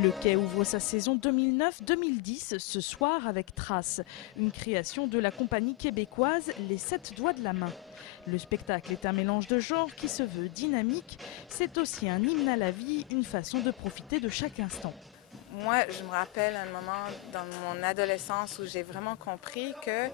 Le quai ouvre sa saison 2009-2010 ce soir avec Trace, une création de la compagnie québécoise Les 7 doigts de la main. Le spectacle est un mélange de genres qui se veut dynamique. C'est aussi un hymne à la vie, une façon de profiter de chaque instant. Moi, je me rappelle un moment dans mon adolescence où j'ai vraiment compris que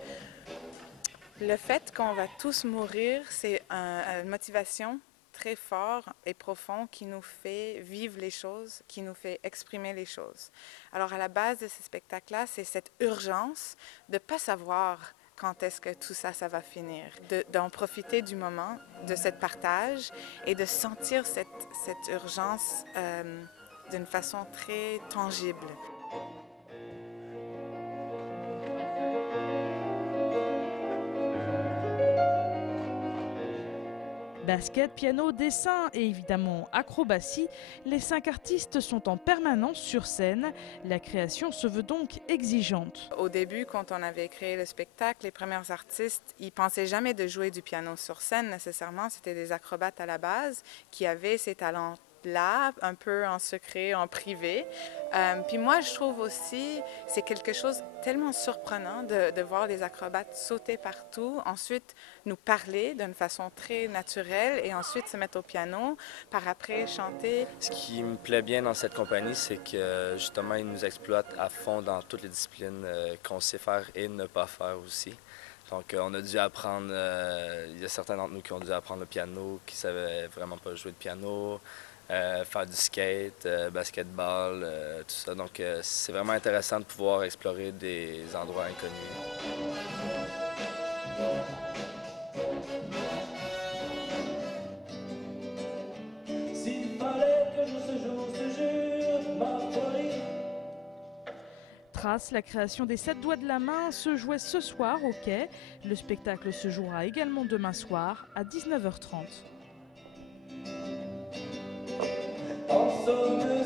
le fait qu'on va tous mourir, c'est une motivation très fort et profond qui nous fait vivre les choses, qui nous fait exprimer les choses. Alors à la base de ce spectacle-là, c'est cette urgence de ne pas savoir quand est-ce que tout ça, ça va finir, d'en profiter du moment, de ce partage et de sentir cette urgence d'une façon très tangible. Basket, piano, dessin et évidemment acrobatie, les 5 artistes sont en permanence sur scène. La création se veut donc exigeante. Au début, quand on avait créé le spectacle, les premiers artistes, ils pensaient jamais de jouer du piano sur scène nécessairement. C'était des acrobates à la base qui avaient ces talents là, un peu en secret, en privé. Puis moi, je trouve aussi, c'est quelque chose tellement surprenant de voir les acrobates sauter partout, ensuite nous parler d'une façon très naturelle et ensuite se mettre au piano, par après chanter. Ce qui me plaît bien dans cette compagnie, c'est que justement, ils nous exploitent à fond dans toutes les disciplines qu'on sait faire et ne pas faire aussi. Donc, on a dû apprendre, il y a certains d'entre nous qui ont dû apprendre le piano, qui ne savaient vraiment pas jouer de piano, faire du skate, basketball, tout ça. Donc, c'est vraiment intéressant de pouvoir explorer des endroits inconnus. S'il fallait que je ce jure ma folie. Trace, la création des 7 doigts de la main, se jouait ce soir au quai. Le spectacle se jouera également demain soir à 19h30. En somme,